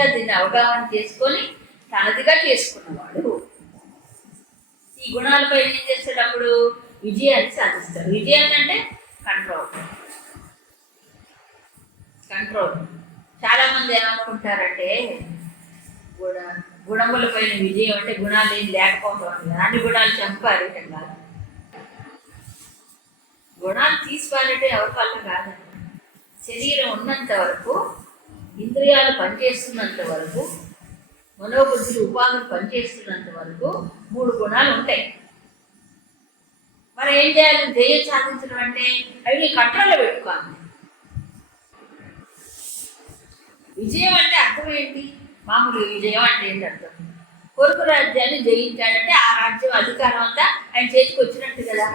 పూర్తిగా దీన్ని అవగాహన చేసుకొని తనదిగా చేసుకున్నవాడు. ఈ గుణాలపై ఏం చేసేటప్పుడు విజయాన్ని సాధిస్తాడు విజయాన్ని అంటే కంట్రోల్ కంట్రోల్ చాలా మంది ఏమనుకుంటారంటే గుణ గుణముల పైన విజయం అంటే గుణాలు ఏం లేకపోవడం అన్ని గుణాలు చంపారేయటం కాదు గుణాలు తీసిపారేటే ఎవరి వల్ల కాదండి శరీరం ఉన్నంత వరకు ఇంద్రియాలు పనిచేస్తున్నంత వరకు మనోబుద్ధులు ఉపాధులు పనిచేస్తున్నంత వరకు మూడు గుణాలు ఉంటాయి. మరి ఏం చేయాలి? ధ్యేయం సాధించడం అంటే అవి కంట్రోల్లో పెట్టుకోవాలి. విజయం అంటే అర్థం ఏంటి? మామూలు విజయం అంటే ఏంటి అర్థం? కొరకు రాజ్యాన్ని జయించాడంటే ఆ రాజ్యం అధికారం అంతా ఆయన చేతికి వచ్చినట్టు కదా.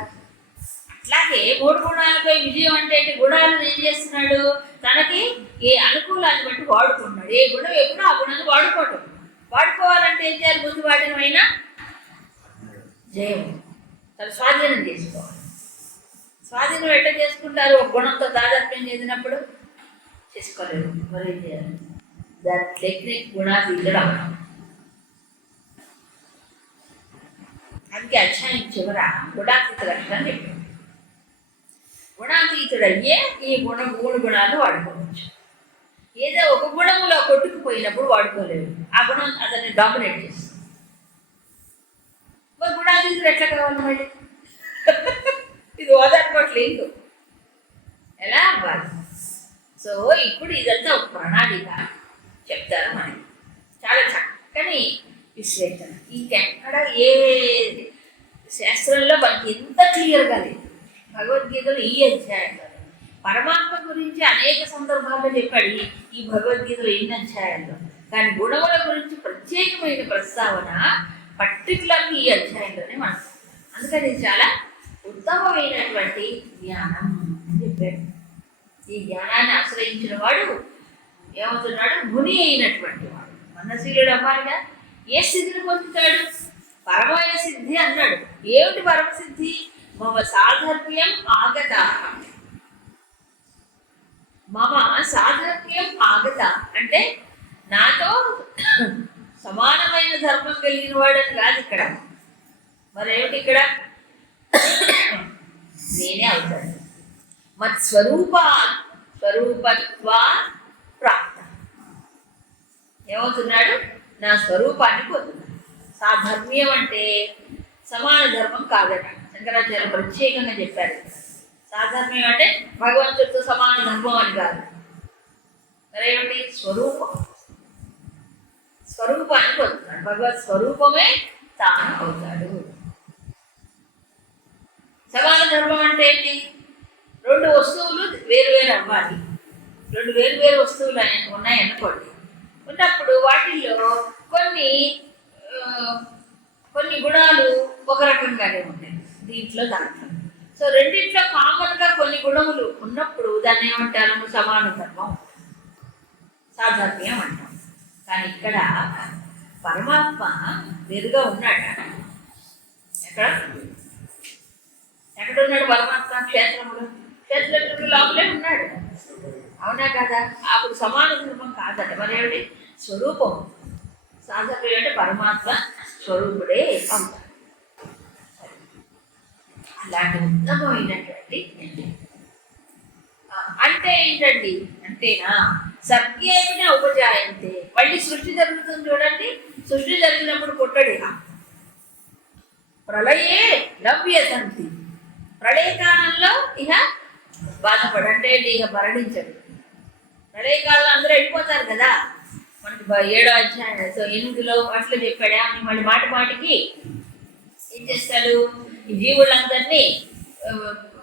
అట్లాగే మూడు గుణాలపై విజయం అంటే ఏంటి? గుణాలను ఏం చేస్తున్నాడు? తనకి ఏ అనుకూలాన్ని బట్టి వాడుకుంటున్నాడు. ఏ గుణం ఎప్పుడో ఆ గుణాన్ని వాడుకోవటం. వాడుకోవాలంటే ఏం చేయాలి? ముందు వాడినమైనా జయం తను స్వాధీనం చేసుకోవాలి. స్వాధీనం ఎట్లా చేసుకుంటారు? ఒక గుణంతో తాదాత్మ్యం చేసినప్పుడు చేసుకోలేదు మరి ఏం చేయాలి? దాని టెక్నిక్ గుణాతీతుడు అందుకే అధ్యాయం చివర గుణాతీత లక్షణాన్ని చెప్పారు. గుణాతీతుడయ్యే ఈ గుణ మూడు గుణాలు వాడుకోవచ్చు. ఏదో ఒక గుణములో కొట్టుకుపోయినప్పుడు వాడుకోలేదు. ఆ గుణం అతన్ని డామినేట్ చేస్తుంది. మరి గుణాతీతుడు ఎట్లా కావాలి మళ్ళీ ఇది ఓదార్పట్లేదు ఎలా అవ్వాలి? సో ఇప్పుడు ఇదంతా ఒక ప్రణాళిక. చెప్తారు మనకి చాలా చక్కని విశ్లేషణ. ఇంకెక్కడ ఏ శాస్త్రంలో మనకి ఎంత క్లియర్గా లేదు. భగవద్గీతలో ఈ అధ్యాయంలో పరమాత్మ గురించి అనేక సందర్భాల్లో చెప్పాడు. ఈ- భగవద్గీతలో ఎన్ని అధ్యాయాల్లో? కానీ గుణముల గురించి ప్రత్యేకమైన ప్రస్తావన పర్టికులర్గా ఈ అధ్యాయంలోనే మనం అందుకని చాలా ఉత్తమమైనటువంటి జ్ఞానం అని చెప్పాడు. ఈ జ్ఞానాన్ని ఆశ్రయించిన వాడు ఏమవుతున్నాడు? ముని అయినటువంటి వాడు. మనశీలుడు అవ్వాలిగా ఏ స్థితిని పొందుతాడు? పరమైన సిద్ధి అన్నాడు. ఏమిటి పరమసిద్ధి? మమ సాధర్మ్యం ఆగతాహ మమ సాధర్మ్యం ఆగత అంటే నాతో సమానమైన ధర్మం కలిగిన వాడని కాదు ఇక్కడ. మరేమిటి ఇక్కడ? నేనే అవుతాను. మత్ స్వరూప స్వరూపత్వ ప్రాప్త. ఏమవుతున్నాడు? నా స్వరూపాన్ని పొందుతున్నాడు సాధర్మ్యం అంటే సమాన ధర్మం కాదట శంకరాచార్య ప్రత్యేకంగా చెప్పారు. సాధారణం అంటే భగవంతుడితో సమాన ధర్మం అని కాదు. మరేమిటి స్వరూపం. స్వరూపానికి వస్తున్నాడు భగవత్ స్వరూపమే తాను అవుతాడు. సమాన ధర్మం అంటే ఏంటి? రెండు వస్తువులు వేరు వేరు అవ్వాలి. రెండు వేరు వేరు వస్తువులు ఉన్నాయనుకోండి. ఉన్నప్పుడు వాటిల్లో కొన్ని కొన్ని గుణాలు ఒక రకంగానే ఉంటాయి. దీంట్లో దాంట్లో. సో రెండింట్లో కామన్గా కొన్ని గుణములు ఉన్నప్పుడు దాన్ని ఏమంటారు? సమాన ధర్మం సాధర్మ్యం అంటాం. కానీ ఇక్కడ పరమాత్మ వేరుగా ఉన్నాడు. ఎక్కడ? ఎక్కడున్నాడు పరమాత్మ? క్షేత్రములు. క్షేత్రములు లోపలే ఉన్నాడు. అవునా కదా? అప్పుడు సమాన ధర్మం కాదట. మరేమిటి? స్వరూపం. సాధకుడు అంటే పరమాత్మ స్వరూపుడే అవుతాడు అలాంటి ఉత్తమమైనటువంటి ఆ, అంటే ఏంటండి? అంటేనా సత్యేమిన ఉపజాయంతే? మళ్ళీ సృష్టి జరుగుతుంది చూడండి. సృష్టి జరిగినప్పుడు పుట్టడిగా ప్రళయే నవ్యతంతి ప్రళయకాలంలో ఇక బాధపడు అంటే ఇక మరణించడు. ప్రళయకాలంలో అందరూ వెళ్ళిపోతారు కదా. మనకి ఏడో అధ్యాయం సో ఎనిమిదిలో అట్లా చెప్పాడా? అని మళ్ళీ మాట మాటికి ఏం చేస్తాడు? జీవులందరినీ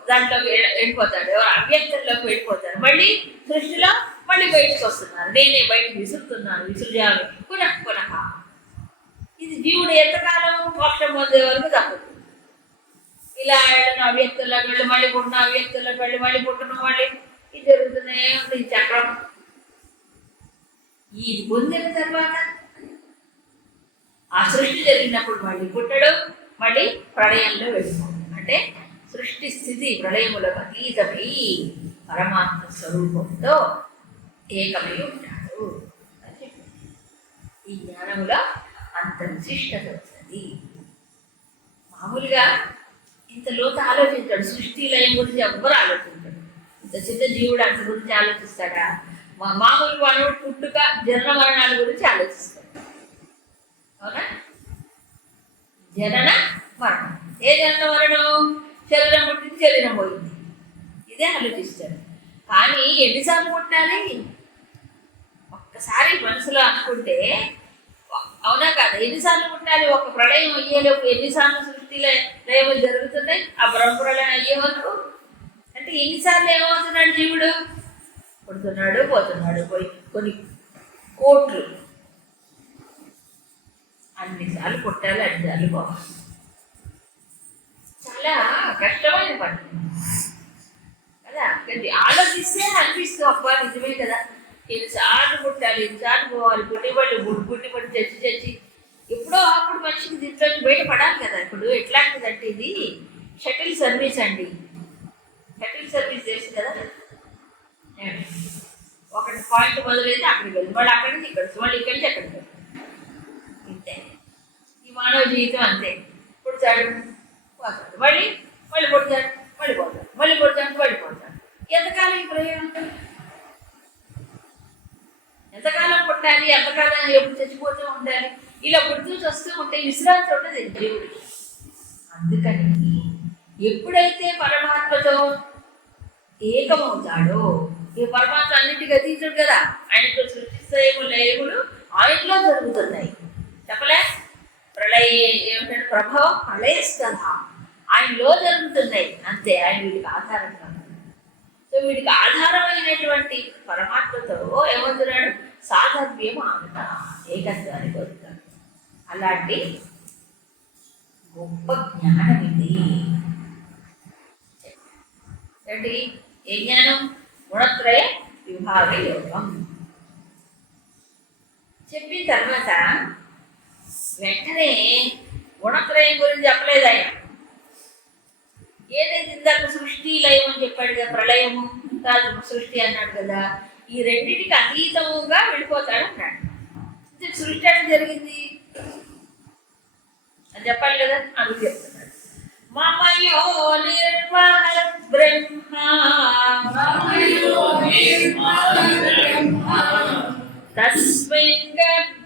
దాంట్లోకి వెళ్ళిపోతాడు. ఎవరు అవ్యక్తంలోకి మళ్ళీ సృష్టిలో మళ్ళీ బయటకు వస్తున్నారు. నేనే బయటకు విసురుతున్నాను విసురుజాలు పునః పునః. ఇది జీవుడు ఎంతకాలం మోక్షం పొందే వరకు తప్పదు. ఇలా వెళ్ళడం అవ్యక్తుల్లోకి వెళ్ళి మళ్ళీ పుట్టిన అవ్యక్తుల్లోకి వెళ్ళి మళ్ళీ పుట్టడం మళ్ళీ ఇది జరుగుతూనే ఉంది ఈ చక్రం. ఇది పొందిన తర్వాత ఆ సృష్టి జరిగినప్పుడు మళ్ళీ పుట్టడం. మళ్ళీ ప్రళయంలో వెళ్ళిపోతుంది. అంటే సృష్టి స్థితి ప్రళయములకు అతీతమై పరమాత్మ స్వరూపంతో ఏకమై ఉంటాడు అని చెప్పారు. ఈ జ్ఞానములో అంత విశిష్టత వస్తుంది మామూలుగా ఇంత లోత ఆలోచించాడు. సృష్టి లయం గురించి ఎవ్వరు ఆలోచించాడు. ఇంత చిన్న జీవుడు అంత గురించి ఆలోచిస్తాడా? మా మామూలు వాడు పుట్టుక జన్మ మరణాల గురించి ఆలోచిస్తాడు. అవునా? జనన మరణం. ఏ జనన మరణం? శరీరం పుట్టింది శరీరం పోయింది. ఇదే ఆలోచిస్తాడు కానీ ఎన్నిసార్లు పుట్టాలి? ఒక్కసారి మనసులో అనుకుంటే అవునా కాదు? ఎన్నిసార్లు పుట్టాలి? ఒక ప్రళయం అయ్యేలోపు ఎన్నిసార్లు సృష్టి లయములు జరుగుతున్నాయి? ఆ బ్రహ్మ ప్రళయం అయ్యే వరకు అంటే ఎన్నిసార్లు ఏమవుతున్నాడు జీవుడు? పుడుతున్నాడు పోతున్నాడు పోయి కొన్ని కోట్లు అన్నిసార్లు కొట్టాలి అన్నిసార్లు పోవాలి. చాలా కష్టమైన పని. కదా? కానీ ఆలోచిస్తే అనిపిస్తుంది అబ్బా నిజమే కదా? ఎన్నిసార్లు కొట్టాలి ఎన్నిసార్లు పోవాలి? పుట్టిబడి గుడి పుట్టిబడి చచ్చి చచ్చి. ఎప్పుడో అప్పుడు మనిషికి దీంట్లో బయట పడాలి కదా? ఇప్పుడు ఎట్లాంటిదంటే ఇది షటిల్ సర్వీస్ అండి. షటిల్ సర్వీస్ తెలుసు కదా? ఒకటి పాయింట్ మొదలైతే అక్కడికి వెళ్ళి మళ్ళీ అక్కడి నుంచి ఇక్కడ మళ్ళీ ఇక్కడి నుంచి అక్కడికి వెళ్ళి. ఇంతే. మానవ జీవితం అంతే. పుడతాడు పోతాడు. మళ్ళీ మళ్ళీ పుడతాడు మళ్ళీ పోతాడు. మళ్ళీ పుడతాడు మళ్ళీ పోతాడు. ఎంతకాలం ఈ ప్రయోగం ఎంతకాలం పుట్టాలి ఎంతకాలం ఎప్పుడు చచ్చిపోతూ ఉండాలి? ఇలా పుడుతూ వస్తూ ఉంటే విశ్రాంతి ఉండదు దేవుడికి అందుకని ఎప్పుడైతే పరమాత్మతో ఏకమవుతాడో ఈ పరమాత్మ అన్నింటికి అతీతుడు కదా. ఆయనతో సృష్టిస్తేమో లయములు ఆయనలో జరుగుతున్నాయి. చెప్పలే? ప్రళయ ఏమిటంటే ప్రభావం ప్రళయస్థల ఆయనలో జరుగుతున్నాయి. అంతే ఆయన వీడికి ఆధారంగా సో వీడికి ఆధారమైనటువంటి పరమాత్మతో ఏమంటున్నాడు సాధర్వ్యం అంట ఏకత్వాన్ని కోరుతాడు. అలాంటి గొప్ప జ్ఞానం ఇది ఏంటి ఏ జ్ఞానం? గుణత్రయ విభాగ యోగం. చెప్పిన తర్వాత వెంటనే గుణత్రయం గురించి చెప్పలేదు ఆయన. ఏదైతే ఇందాక సృష్టి లయం అని చెప్పాడు కదా ప్రళయము కాదు సృష్టి అన్నాడు కదా ఈ రెండింటికి అతీతముగా వెళ్ళిపోతాడు అన్నాడు. సృష్టి అంటే జరిగింది? అని చెప్పాలి కదా అది చెప్తున్నాడు. మమయో నిర్మహ బ్రహ్మ తస్మిన్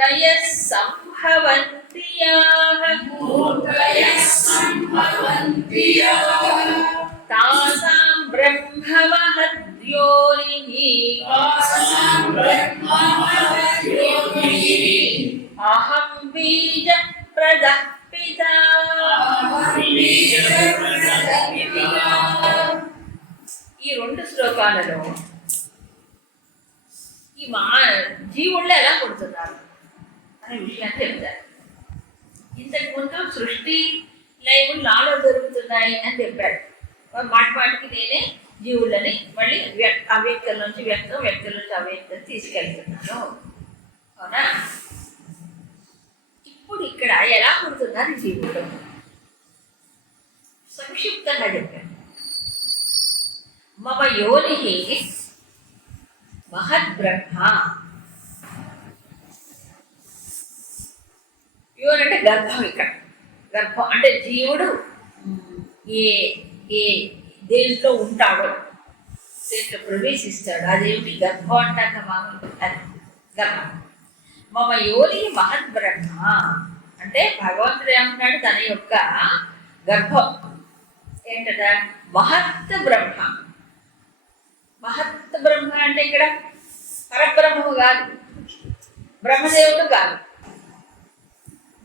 తతో భవతి భారత సర్వయోనిషు కౌంతేయ మూర్తయ సంభవంతి తాసాం బ్రహ్మమహద్యోనిః అహం బీజ ప్రదః పితా. ఈ రెండు శ్లోకాలలో ఈ మా జీవుళ్ళు ఎలా పుడుతున్నారు అనే విషయాన్ని చెప్తారు ఇంతకు ముందు సృష్టి లైవులు నాలో జరుగుతున్నాయి అని చెప్పాడు. మాట మాటికి నేనే జీవులని మళ్ళీ వ్యక్ అవ్యక్తుల నుంచి వ్యక్తం వ్యక్తుల నుంచి అవ్యక్తం తీసుకెళ్తున్నాను. అవునా? ఇప్పుడు ఇక్కడ ఎలా పుడుతున్నారు జీవులు? సంక్షిప్తంగా చెప్పాడు మమ యోని మహద్బ్రహ్మ. ప్యూర్ అంటే గర్భం ఇక్కడ. గర్భం అంటే జీవుడు ఏ ఏ దేంట్లో ఉంటాడో దేంట్లో ప్రవేశిస్తాడు అదేమిటి? గర్భం అంటాక మామూలు అది గర్భం. మమ యోని మహద్బ్రహ్మ అంటే భగవంతుడు ఏమంటున్నాడు? తన యొక్క గర్భం. ఏంటట? మహత్ బ్రహ్మ. మహత్ బ్రహ్మ అంటే ఇక్కడ పరబ్రహ్మము కాదు. బ్రహ్మదేవుడు కాదు.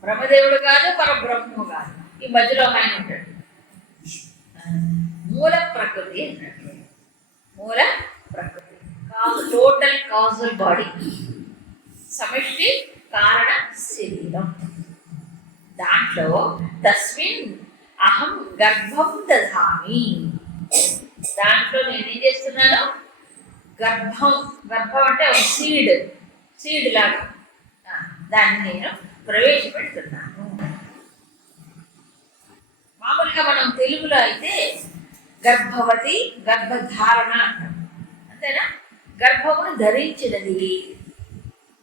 బ్రహ్మదేవుడు కాదు పరబ్రహ్మము కాదు. ఈ మధ్యలో ఒక ఆయన ఉంటాడు. మూల ప్రకృతి అన్నట్టు మూల ప్రకృతి. టోటల్ కాజల్ బాడీ సమష్టి కారణ శరీరం. దాంట్లో తస్మిన్ అహం గర్భం దధామి దాంట్లో నేను ఏం చేస్తున్నాను? గర్భం గర్భం అంటే ఒక సీడ్ సీడ్ లాగా. దాన్ని నేను ప్రవేశపెడుతున్నాను. మామూలుగా మనం తెలుగులో అయితే గర్భవతి గర్భధారణ అంటాం. అంతేనా? గర్భమును ధరించినది.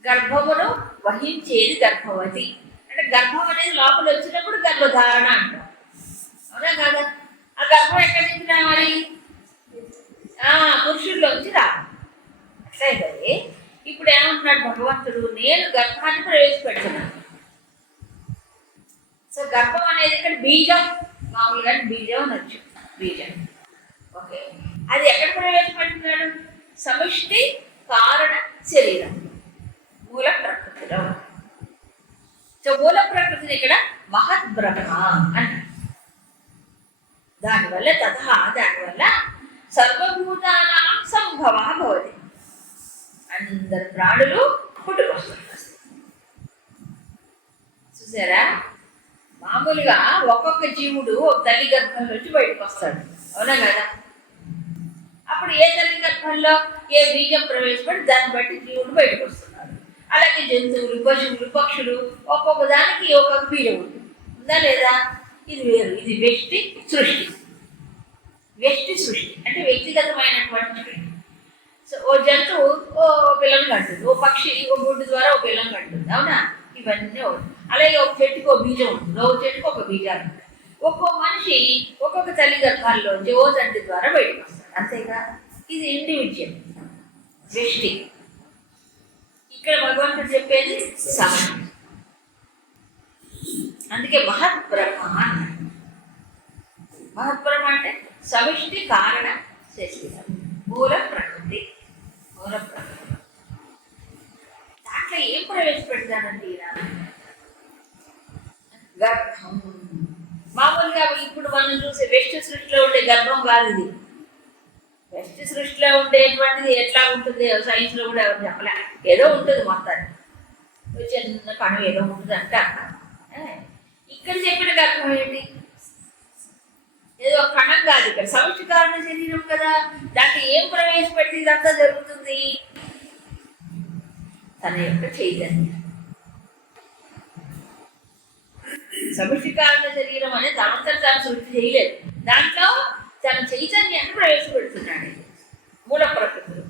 గర్భమును వహించేది గర్భవతి. అంటే గర్భం అనేది లోపల వచ్చినప్పుడు గర్భధారణ అంటాం. అవునా కాదా? ఆ గర్భం ఎక్కడి నుంచి రావాలి? ఆ, పురుషుల్లోంచి రావాలి. అట్లయితే ఇప్పుడు ఏమంటున్నాడు భగవంతుడు? నేను గర్భాన్ని ప్రవేశపెడుతున్నాను. సో గర్భం అనేది ఇక్కడ బీజం మామూలుగా బీజం అనొచ్చు. బీజం. ఓకే. అది ఎక్కడ ప్రవేశపెడుతున్నాడు సమిష్టి కారణ శరీరం. మూల ప్రకృతిలో. సో మూల ప్రకృతిని ఇక్కడ మహత్ బ్రహ్మ అంటారు. దానివల్ల తథా దానివల్ల సర్వభూతానాం సంభవ భవతి. అందరు ప్రాణులు పుట్టుకొస్తున్నారు చూసారా? మామూలుగా ఒక్కొక్క జీవుడు ఒక తల్లి గర్భం నుంచి బయటకు వస్తాడు. అవునా కదా? అప్పుడు ఏ తల్లి గర్భంలో ఏ బీజం ప్రవేశపడి దాన్ని బట్టి జీవుడు బయటకు వస్తున్నాడు. అలాగే జంతువులు పశువులు పక్షులు ఒక్కొక్క దానికి ఒక్కొక్క బీజం ఉంటుంది. ఉందా లేదా? ఇది వేరు. ఇది వ్యష్టి సృష్టి. వ్యష్టి సృష్టి. అంటే వ్యక్తిగతమైనటువంటి ఓ జంతువు ఓ పిల్లని కంటుంది ఓ పక్షి ఓ గుడ్డు ద్వారా ఓ పిల్లని కంటుంది అవునా? ఇవన్నీ అలాగే ఒక చెట్టుకు ఒక బీజం ఉంటుంది. ఒక చెట్టుకు ఒక బీజాలు ఉంటాయి. ఒక్కో మనిషి ఒక్కొక్క తల్లి గర్భాల్లోంచి ఓ తండ్రి ద్వారా బయటకు వస్తాడు అంతేగా? ఇది ఇండివిజువల్ వ్యష్టి ఇక్కడ భగవంతుడు చెప్పేది సమయం. అందుకే మహత్ బ్రహ్మ అన్నాడు. మహత్ బ్రహ్మ అంటే సమిష్టి కారణ శరీరం మూల ప్రకృతి దాంట్లో ఏం ప్రవేశపెడతానండి గర్భం. మామూలుగా ఇప్పుడు మనం చూసే వెస్ట్ సృష్టిలో ఉండే గర్భం కాదు ఇది. వెస్ట్ సృష్టిలో ఉండేటువంటిది ఎట్లా ఉంటుంది సైన్స్లో కూడా ఎవరు చెప్పలే. ఏదో ఉంటుంది మొత్తాన్ని ఓ చిన్న కణం ఏదో ఉంటుంది అంటే. ఏ, ఇక్కడ చెప్పిన గర్భం ఏంటి కాదు ఇక్కడ సమష్టి కారణ శరీరం కదా. దాంట్లో ఏం ప్రవేశపెట్టి ఇదంతా జరుగుతుంది? తన యొక్క చైతన్యం. సమష్టి కారణ శరీరం అనేది తనంతట తాను సృష్టి చేయలేదు. దాంట్లో తన చైతన్యాన్ని ప్రవేశపెడుతున్నాడు. మూల ప్రకృతిలో.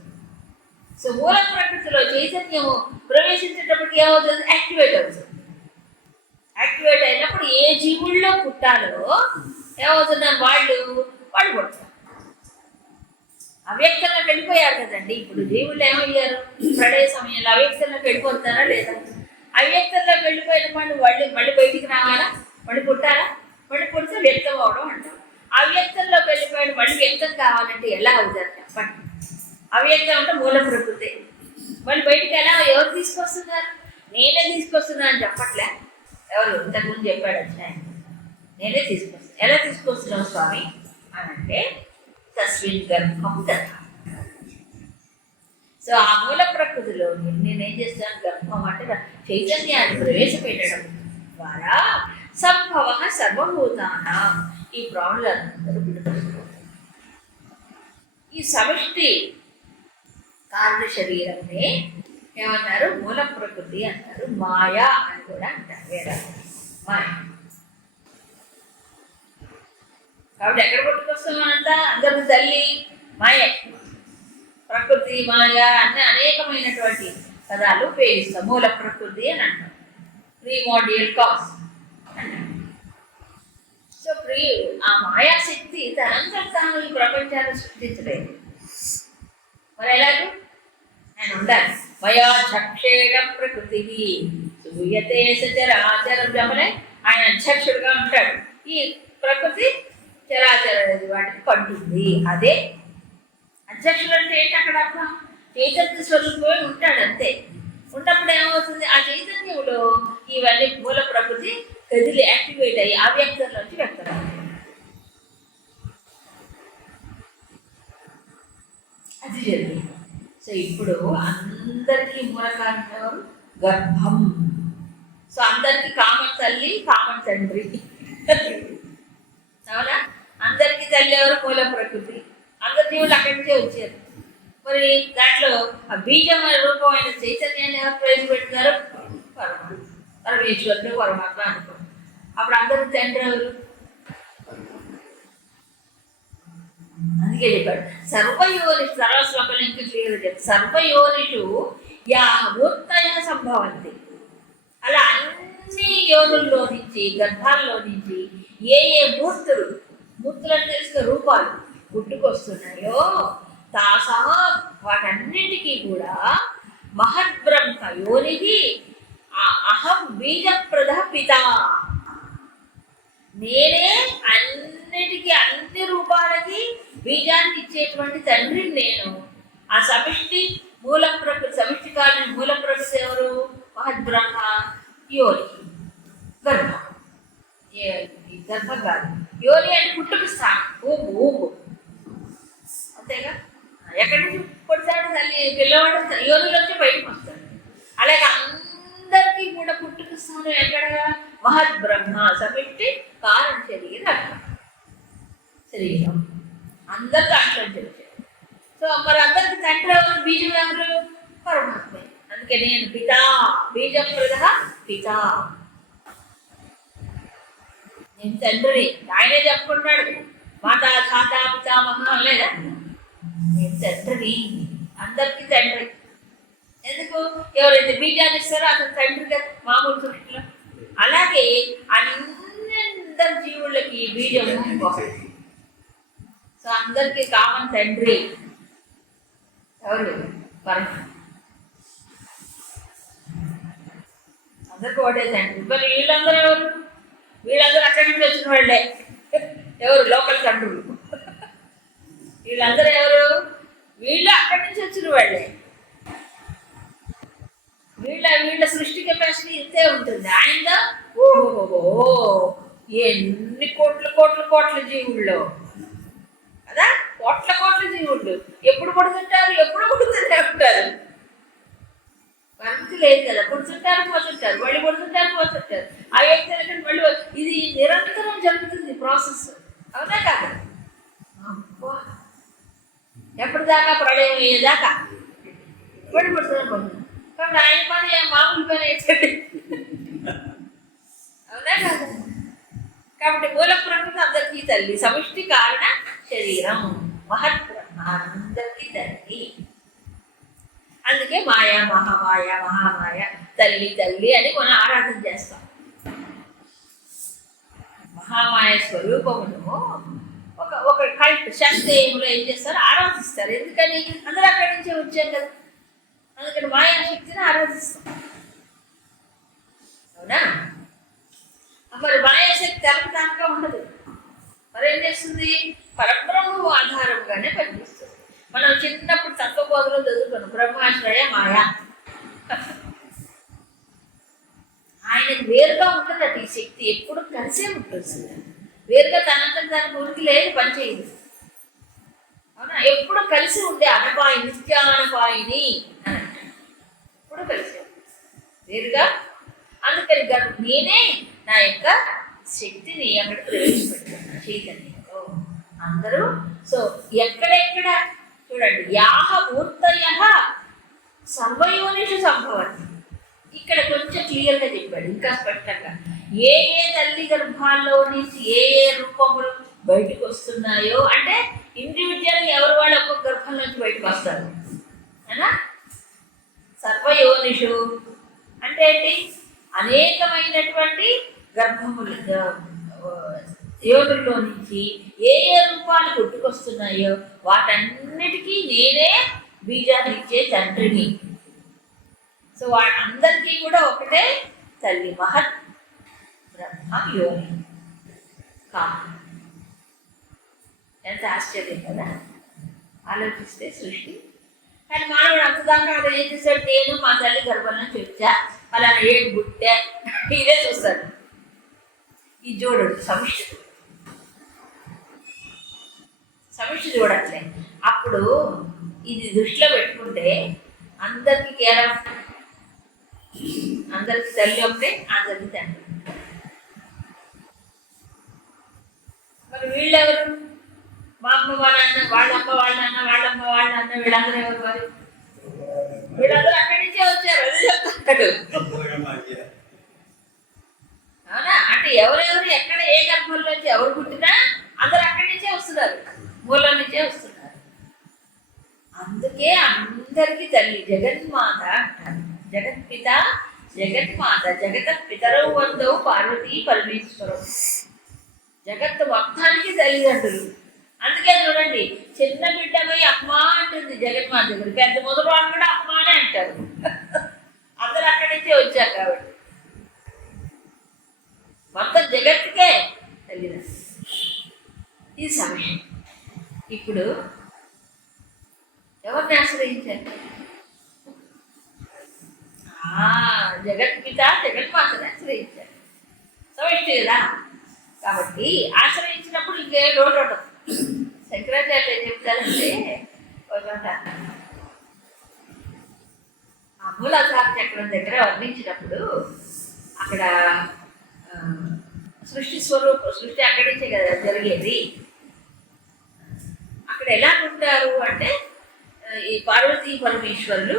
సో మూల ప్రకృతిలో చైతన్యం ప్రవేశించేటప్పటికి ఏమవుతుంది? యాక్టివేట్ అవుతుంది. యాక్టివేట్ అయినప్పుడు ఏ జీవుల్లో పుట్టాలో ఏమవుతున్నారు వాళ్ళు వాళ్ళు పుడతారు అవ్యక్తంలోకి వెళ్ళిపోయారు కదండి. ఇప్పుడు దేవుళ్ళు ఏమయ్యారు? ప్రళయ సమయంలో అవ్యక్తంలోకి వెళ్ళిపోతారా లేదా? అవ్యక్తంలోకి వెళ్ళిపోయిన వాళ్ళు మళ్ళీ మళ్ళీ బయటికి రావాలా? మళ్ళీ పుట్టారా మళ్ళీ పుడితే వ్యక్తం అవడం అంటాం అవ్యక్తంలోకి వెళ్ళిపోయిన మళ్ళీ వ్యక్తం కావాలంటే ఎలా అవుతారు చెప్పండి? అవ్యక్తం అంటే మూల ప్రకృతి. మళ్ళీ బయటికి ఎలా? ఎవరు తీసుకొస్తున్నారు? నేనే తీసుకొస్తున్నా అని చెప్పట్లే? ఎవరు? ఇంతకుముందు చెప్పాడు అధ్యాయం. నేనే తీసుకొస్తాను ఎలా తీసుకొస్తున్నావు స్వామి? అని అంటే తస్మిన్ గర్భం తథా. సో ఆ మూల ప్రకృతిలో నేనేం చేస్తాను? గర్భం అంటే చైతన్యాన్ని ప్రవేశపెట్టడం ద్వారా సంభవ సర్వభూతాన. ఈ ప్రాణులందరూ ఈ సమిష్టి కారణ శరీరమే ఏమన్నారు మూల ప్రకృతి అంటారు. మాయా అని కూడా అంటారు వేరే మాయ. కాబట్టి ఎక్కడ పుట్టుకొస్తామంతా అందరి తల్లి మాయ. ప్రకృతి మాయ అన్ని అనేకమైనటువంటి పదాలు ఉపయోగిస్తాం. మూల ప్రకృతి అని అంటాం. ప్రీమోడియల్ కాస్ అంటాం. సో ప్రీ ఆ మాయాశక్తి తనంతట తాను ఈ ప్రపంచాన్ని సృష్టించలేదు. మరి ఎలాగో? ఆయన ఉండాలి. మయా చక్షేణ ప్రకృతి. సూయతే సచరాచరం జమలే ఆయన అధ్యక్షుడుగా ఉంటాడు. ఈ ప్రకృతి చరాచర వాటికి పడుతుంది అదే అధ్యక్షుడు అంటే ఏంటి అక్కడ అర్థం? చైతన్య స్వరూపమే ఉంటాడు అంతే. ఉన్నప్పుడు ఏమవుతుంది? ఆ చైతన్యంలో ఇవన్నీ మూల ప్రకృతి కదిలి యాక్టివేట్ అయ్యి ఆ వ్యక్తంలోంచి వ్యక్తం అది జరిగింది. సో ఇప్పుడు అందరికీ మూల కారణం ఎవరు గర్భం. సో అందరికీ కామన్ తల్లి కామన్ తండ్రి. అవునా? అందరికీ తల్లి ఎవరు మూల ప్రకృతి. అందరి జీవులు అక్కడి నుంచే వచ్చారు. మరి దాంట్లో ఆ బీజం రూపమైన చైతన్యాన్ని ఎవరు ప్రవేశపెట్టినారు పరమాత్మ. పరమేశ్వరుడు పరమాత్మ అనుకో అప్పుడు అందరూ తండ్రి ఎవరు? అందుకే చెప్పాడు సర్వయోని సరళ ఇంకా క్లియర్ చెప్పాడు సర్వయోనిషు యా మూర్తయ సంభవంతి. అలా అన్ని యోనుల్లో నుంచి గర్భాల్లో నుంచి ఏ ఏ మూర్తులు మూర్తులు అంటే తెలిసిన రూపాలు పుట్టుకొస్తున్నాయో తాసా వాటన్నిటికీ కూడా మహద్బ్రహ్మ యోనిది అహం బీజప్రద పిత. నేనే అన్నిటికీ అన్ని రూపాలకి బీజాన్ని ఇచ్చేటువంటి తండ్రిని నేను. ఆ సమిష్టి మూల ప్రకృతి సమిష్టి కాలని మూల ప్రకృతి ఎవరు? మహద్బ్రహ్మ యోని గర్భ. గర్భం కాదు. యోని అంటే పుట్టుకు స్థానం ఊపు అంతేగా? ఎక్కడి నుంచి పుడతాడు తల్లి? పిల్లవాడు యోనిలోంచి బయటకు వస్తాడు. అలాగే అందరికీ కూడా పుట్టుకు స్థానం ఎక్కడ? మహద్ బ్రహ్మ సమిష్టి కారణ శరీరం శరీరం. అందరికీ దాంట్లో వచ్చారు సో మరి అందరికి తండ్రి ఎవరు? బీజం ఎవరు? పరమాత్మే. అందుకే నేను పితా బీజం ప్రద పితా. నేను తండ్రిని ఆయనే చెప్పుకుంటున్నాడు. మాతా ఛాతా పితామహం లేదా నేను తండ్రిని అందరికీ తండ్రి ఎందుకు? ఎవరైతే బీజాన్ని ఇస్తారో అతను తండ్రి కదా మామూలు దృష్టిలో అలాగే అందరి జీవులకి బీజము సో అందరికీ కామన్ తండ్రి ఎవరు? పరమ. అందరికి ఒకటే తండ్రి మరి వీళ్ళందరూ ఎవరు? వీళ్ళందరూ అక్కడి నుంచి వచ్చిన వాళ్ళే. ఎవరు? లోకల్ కంట్రోల్ వీళ్ళందరూ ఎవరు? వీళ్ళు అక్కడి నుంచి వచ్చిన వాళ్ళే. వీళ్ళ వీళ్ళ సృష్టి కెపాసిటీ ఇంతే ఉంటుంది. ఆయన ఓహో ఎన్ని కోట్ల కోట్ల కోట్ల జీవుల్లో. కదా? కోట్ల కోట్ల జీవుళ్ళు. ఎప్పుడు పడుతుంటారు? ఎప్పుడు పడుతుంటే ఉంటారు పరిమితి లేదు కదా పుడుతుంటారు పోతుంటారు మళ్ళీ పడుతుంటారు పోతుంటారు ఆ వ్యక్తి ఏంటంటే మళ్ళీ ఇది నిరంతరం జరుగుతుంది ప్రాసెస్ అవునా కాదు? అబ్బా. ఎప్పుడు దాకా ప్రళయం అయ్యేదాకా ఇప్పుడు పడుతుంది పడుతుంది కాబట్టి ఆయన పని మామూలు పని అయితే అవునా కాదు? కాబట్టి మూల ప్రకృతి అందరికీ తల్లి సమిష్టి కారణ శరీరం. మహత్ అందరికీ తల్లి. అందుకే మాయా మహామాయ మహామాయ తల్లి తల్లి అని మనం ఆరాధన చేస్తాం. మహామాయ స్వరూపమును ఒక ఒక కల్ట్ శాస్త్రీయంలో ఏం చేస్తారు ఆరాధిస్తారు. ఎందుకని? అందరూ అక్కడి నుంచే వచ్చాం కదా. అందుకని మాయాశక్తిని ఆరాధిస్తాం. అవునా? మరి మాయాశక్తి తెలపడానికే ఉండదు. మరి ఏం చేస్తుంది? పరబ్రహ్మ ఆధారంగానే పనిచేస్తుంది. మనం చిన్నప్పుడు తత్వబోధలో చదువుకున్నాం బ్రహ్మాశ్రయ మాయ. ఆయన వేరుగా ఉంటుంది అది ఈ శక్తి. ఎప్పుడు కలిసే ఉంటుంది వేరుగా తనంతా దాని ఉనికి లేదు పనిచేయదు అవునా? ఎప్పుడు కలిసి ఉండే అనపాయి నిత్యానపాయిని ఎప్పుడు కలిసి వేరుగా? అందుకని గర్- నేనే నా యొక్క శక్తిని అక్కడ ప్రవేశపెట్టాను చైతన్యంలో అందరూ? సో ఎక్కడెక్కడ చూడండి. యాహ మూర్తయ సర్వయోనిషు సంభవతి. ఇక్కడ కొంచెం క్లియర్గా చెప్పాడు ఇంకా స్పష్టంగా. ఏ ఏ తల్లి గర్భాల్లో నుంచి ఏ ఏ రూపములు బయటకు వస్తున్నాయో అంటే ఇండివిజువల్ ఎవరు వాళ్ళు ఒక్కొక్క గర్భం నుంచి బయటకు వస్తారు? సర్వయోనిషు. అంటే ఏంటి? అనేకమైనటువంటి గర్భములు ఆ, నుంచి ఏ ఏ రూపాలు పుట్టుకొస్తున్నాయో వాటన్నిటికీ నేనే బీజాన్ని ఇచ్చే తండ్రిని. సో వాళ్ళందరికీ కూడా ఒకటే తల్లి మహత్ బ్రహ్మ యోని కా ఎంత ఆశ్చర్యం కదా. ఆలోచిస్తే సృష్టి. కానీ మానవుడు అంతదాకా అది ఏం చేశాడు. నేను మా తల్లి గర్భంలో చెప్తా అలా ఏడు బుట్టే ఇదే చూస్తాడు ఈ చూడడు సమిష్టి. సమిష్టి చూడట్లే. అప్పుడు ఇది దృష్టిలో పెట్టుకుంటే అందరికి కేర్ ఆఫ్ అందరికి తల్లి ఒకటే అందరికి తండ్రి మరి వీళ్ళెవరు? మా అమ్మ వాళ్ళ అన్న వాళ్ళన్న వాళ్ళమ్మ వాళ్ళ అన్న వాళ్ళ వాళ్ళ అన్న వీళ్ళందరూ ఎవరు మరి? వీళ్ళందరూ అక్కడి నుంచే వచ్చారు. అది చెప్తాడు అవునా? అంటే ఎవరెవరు ఎక్కడ ఏ గర్భంలో ఎవరు పుట్టినా అందరు అక్కడి నుంచే వస్తున్నారు. మూలం నుంచే వస్తున్నారు అందుకే అందరికి తల్లి జగన్మాత అంటారు. జగత్పిత జగన్మాత జగత పితరవు వందవు పార్వతీ పరమేశ్వరం. జగత్తు మొత్తానికి తల్లిదండ్రులు అందుకే చూడండి చిన్న బిడ్డ పోయి అమ్మా అంటుంది జగన్మాత దగ్గర పెద్ద మొదలు వాళ్ళు కూడా అమ్మా అనే అంటారు. అందరు అక్కడి నుంచే వచ్చారు కాబట్టి. మొత్తం జగత్తుకే తల్లిదండ్రులు ఈ సమయం. ఇప్పుడు ఎవరిని ఆశ్రయించారు? ఆ, జగత్పిత జగన్మాతని ఆశ్రయించారు. సమిష్టి కదా కాబట్టి ఆశ్రయించినప్పుడు ఇంకే లోటు ఉండదు. శంకరాచార్య ఏం చెప్తారంటే ఆ మూలాధార చక్రం దగ్గర వర్ణించినప్పుడు అక్కడ సృష్టి స్వరూప సృష్టి అక్కడి నుంచే కదా జరిగేది. అక్కడ ఎలా ఉంటారు అంటే ఈ పార్వతీ పరమేశ్వరులు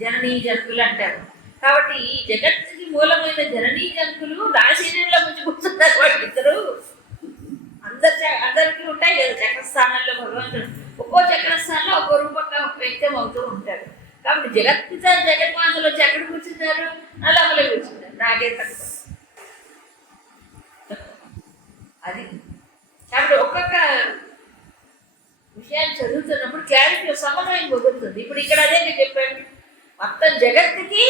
జననీ జంతువులు అంటారు. కాబట్టి ఈ జగత్తుకి మూలమైన జననీ జంతువులు రాశీనంలో ముంచి కూర్చున్నారు వాళ్ళిద్దరు. అందరి అందరికీ ఉంటాయి కదా చక్రస్థానాల్లో భగవంతుడు. ఒక్కో చక్రస్థానంలో ఒక్కో రూపంగా వ్యక్తం అవుతూ ఉంటారు. కాబట్టి జగత్పిత జగన్మాతలు వచ్చి ఎక్కడ కూర్చున్నారు నల్లమలో కూర్చున్నారు నాకే తక్కువ. అది. కాబట్టి ఒక్కొక్క విషయాన్ని చదువుతున్నప్పుడు క్లారిటీ సమన్వయం కుదురుతుంది. ఇప్పుడు ఇక్కడ అదే నేను చెప్పాను మొత్తం జగత్తుకి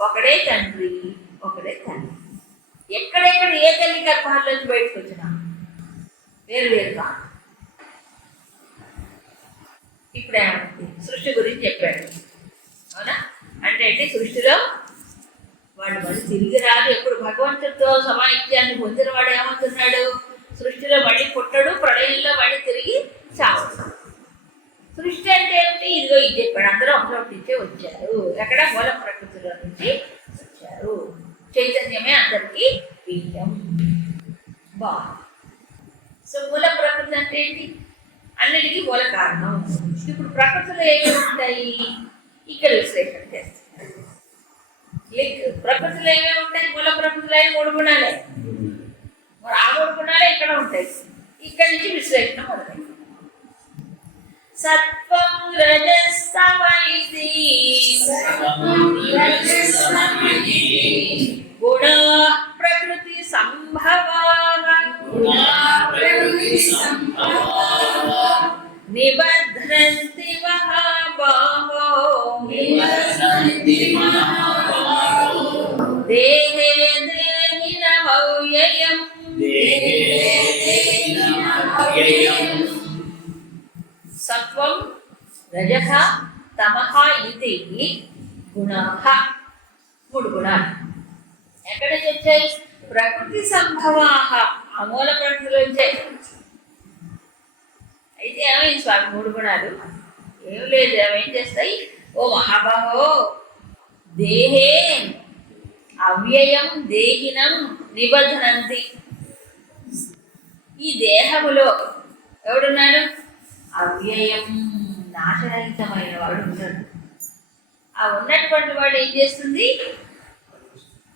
ఒకడే తండ్రి ఒకడే తండ్రి. ఎక్కడెక్కడ ఏ తల్లి గర్భాల్లోంచి బయటకు వచ్చినా వేరు వేరుగా ఇప్పుడు ఏమంటుంది సృష్టి గురించి చెప్పాడు. అవునా? అంటే అంటే సృష్టిలో వాడు మళ్ళీ తిరిగి రాదు. ఎప్పుడు భగవంతుడితో సమాయిత్యాన్ని పొందిన వాడు ఏమంటున్నాడు సృష్టిలో మళ్ళీ పుట్టడు ప్రళయంలో మళ్ళీ తిరిగి చావు సృష్టి అంటే ఏమిటి? ఇదిగో ఇది చెప్పాడు. అందరూ ఒకటి నుంచే వచ్చారు. ఎక్కడ మూల ప్రకృతిలో నుంచి వచ్చారు. చైతన్యమే అందరికీ బీజం బాగుంది సో మూల ప్రకృతి అంటే ఏంటి? అన్నిటికీ మూల కారణం. ఇప్పుడు ప్రకృతిలో ఏమేమి ఉంటాయి? ఇక్కడ విశ్లేషణ చేస్తారు లింక్. ప్రకృతిలో ఏమేమి ఉంటాయి? మూల ప్రకృతిలో ఏమి మూడు గుణాలే. ఆ మూడు గుణాలే ఇక్కడ ఉంటాయి? ఇక్కడ నుంచి విశ్లేషణ మొదలైంది. సత్వం రజస్తమైతి గుణ ప్రకృతి సంభవా నిబధ్నంతి మహాబాహో దేహే రజః తమః ఇది గుణాః. మూడు గుణాలు. ఎక్కడ నుంచి వచ్చాయి ప్రకృతి సంభవాహ అమూల ప్రకృతిలో వచ్చాయి అయితే ఏమైంది స్వామి? మూడు గుణాలు. ఏం లేదు అవి ఏం చేస్తాయి? ఓ మహాబాహో దేహే అవ్యయం దేహినం నిబంధనంతి. ఈ దేహములో ఎవడున్నాడు? అవ్యయం. నాశరహితమైన వాడు ఉన్నాడు ఆ ఉన్నటువంటి వాడు ఏం చేస్తుంది?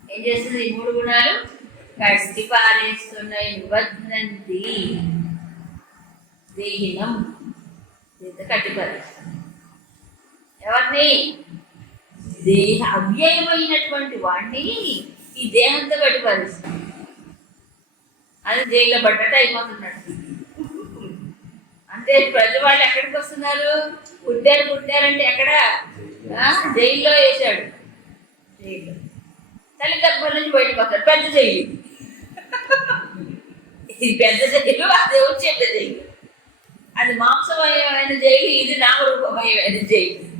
ఏం చేస్తుంది? మూడు గుణాలు కట్టి పారేస్తున్నాయి. నిబద్ధనంతి దేహినం. దీంతో కట్టి పారేస్తుంది ఎవరిని? దేహ అవ్యయమైనటువంటి వాడిని ఈ దేహంతో కట్టి పారేస్తుంది అది జైల్లో పడ్డట్టు అయిపోతున్నట్టు అంటే ప్రజలు వాళ్ళు ఎక్కడికి వస్తున్నారు? పుట్టారు పుట్టారంటే ఎక్కడ? ఆ, జైల్లో వేశాడు. జైల్లో. తల్లి గర్భం నుంచి బయటకు వస్తాడు పెద్ద జైలు. ఇది పెద్ద జైలు అది వచ్చే పెద్ద జైలు. అది మాంసమయమైన జైలు ఇది నామరూపమయమైన జైలు.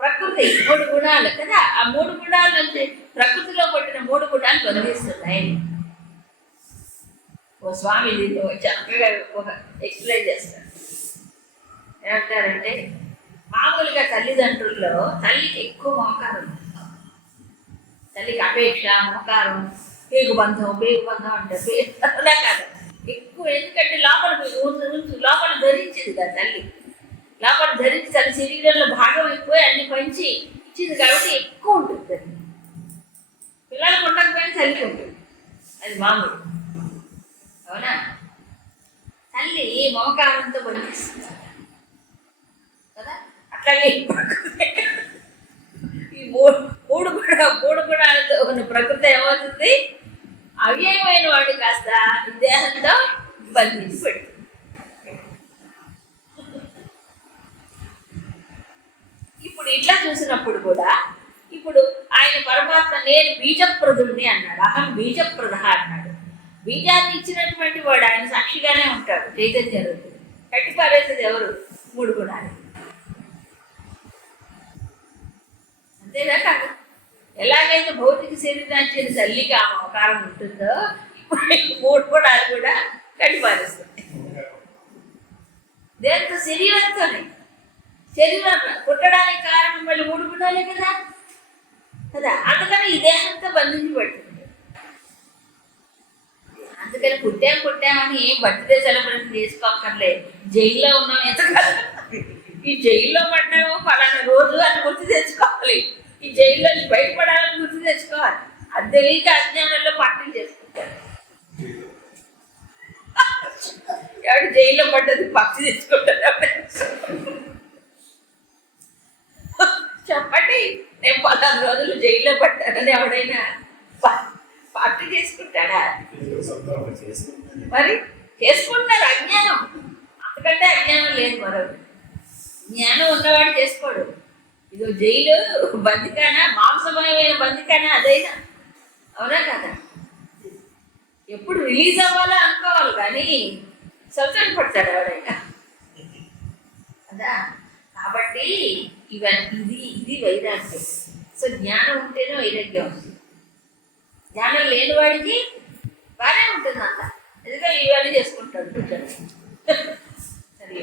ప్రకృతి మూడు గుణాలు కదా? ఆ మూడు గుణాలు అంటే ప్రకృతిలో కొట్టిన మూడు గుణాలు బంధిస్తున్నాయి. ఓ స్వామి చక్కగా ఒక ఎక్స్ప్లెయిన్ చేస్తారు ఏమంటారంటే మామూలుగా తల్లిదండ్రుల్లో తల్లికి ఎక్కువ మోకారం తల్లికి అపేక్ష మోకారం పేగు బంధం పేగు బంధం అంటే పే- కాదు. ఎక్కువ ఎందుకంటే లోపల ఉంచు లోపల ధరించింది కదా తల్లి. లోపల ధరించి తన శరీరంలో భాగం ఎక్కువ అన్ని పంచి ఇచ్చింది కాబట్టి ఎక్కువ ఉంటుంది తల్లి. పిల్లలకు ఉండకపోయినా తల్లికి ఉంటుంది. అది మామూలు. అవునా? తల్లి మమకారంతో బంధిస్తుంది కదా? అట్లాగే ఈ మూడు మూడు మూడు గుణాలతో ఉన్న ప్రకృతి ఏమవుతుంది? అవ్యయమైన వాడు కాస్త విదేహంతో దేహంతో బంధించి పెడుతుంది. ఇప్పుడు ఇట్లా చూసినప్పుడు కూడా ఇప్పుడు ఆయన పరమాత్మ నేను బీజప్రదుడిని అన్నాడు. అహం బీజప్రద అన్నాడు. బీజాన్ని ఇచ్చినటువంటి వాడు ఆయన సాక్షిగానే ఉంటాడు. చైతన్య జరుగుతుంది. కట్టి పారేసేది ఎవరు? మూడు గుణాలు. అంతేనా కాదు? ఎలాగైతే భౌతిక శరీరానికి తల్లికి ఆ అవకారం ఉంటుందో మూడు గుణాలు కూడా కట్టి పారేస్తుంది దేంతో శరీరంతోనే. శరీరం పుట్టడానికి కారణం మళ్ళీ మూడు గుణాలే కదా? కదా? అందుకని ఈ దేహంతో బంధించబడుతుంది. అందుకని పుట్టాం పుట్టామని బర్త్డే సెలబ్రేషన్ చేసుకోక్కర్లే. జైల్లో ఉన్నాం ఎంతకాలం ఈ జైల్లో పడ్డాము పలానా రోజు అని గుర్తు తెచ్చుకోవాలి. ఈ జైల్లో బయటపడాలని గుర్తు తెచ్చుకోవాలి. అది తెలియక అజ్ఞానంలో పార్టీలు చేసుకుంటారు. ఎవడు జైల్లో పడ్డది పక్షి తెచ్చుకుంటారు చెప్పండి. నేను పలానా రోజులు జైల్లో పడ్డానని ఎవడైనా పార్టీ చేసుకుంటాడా? మరి చేసుకుంటారు అజ్ఞానం. అంతకంటే అజ్ఞానం లేదు మరొకటి జ్ఞానం ఉన్నవాడు చేసుకోడు. ఇదో జైలు బందికానా మాంసమయమైన బందికానా అదైనా. అవునా కదా? ఎప్పుడు రిలీజ్ అవ్వాలా అనుకోవాలి కానీ సంతోష పడతాడు ఎవరైనా కదా? కాబట్టి ఇవన్నీ ఇది ఇది వైరాగ్యం. సో జ్ఞానం ఉంటేనే వైరాగ్యం వస్తుంది. ధ్యానం లేని వాడికి బాగానే ఉంటుంది అంత ఎందుకంటే ఇవన్నీ చేసుకుంటాడు సరే.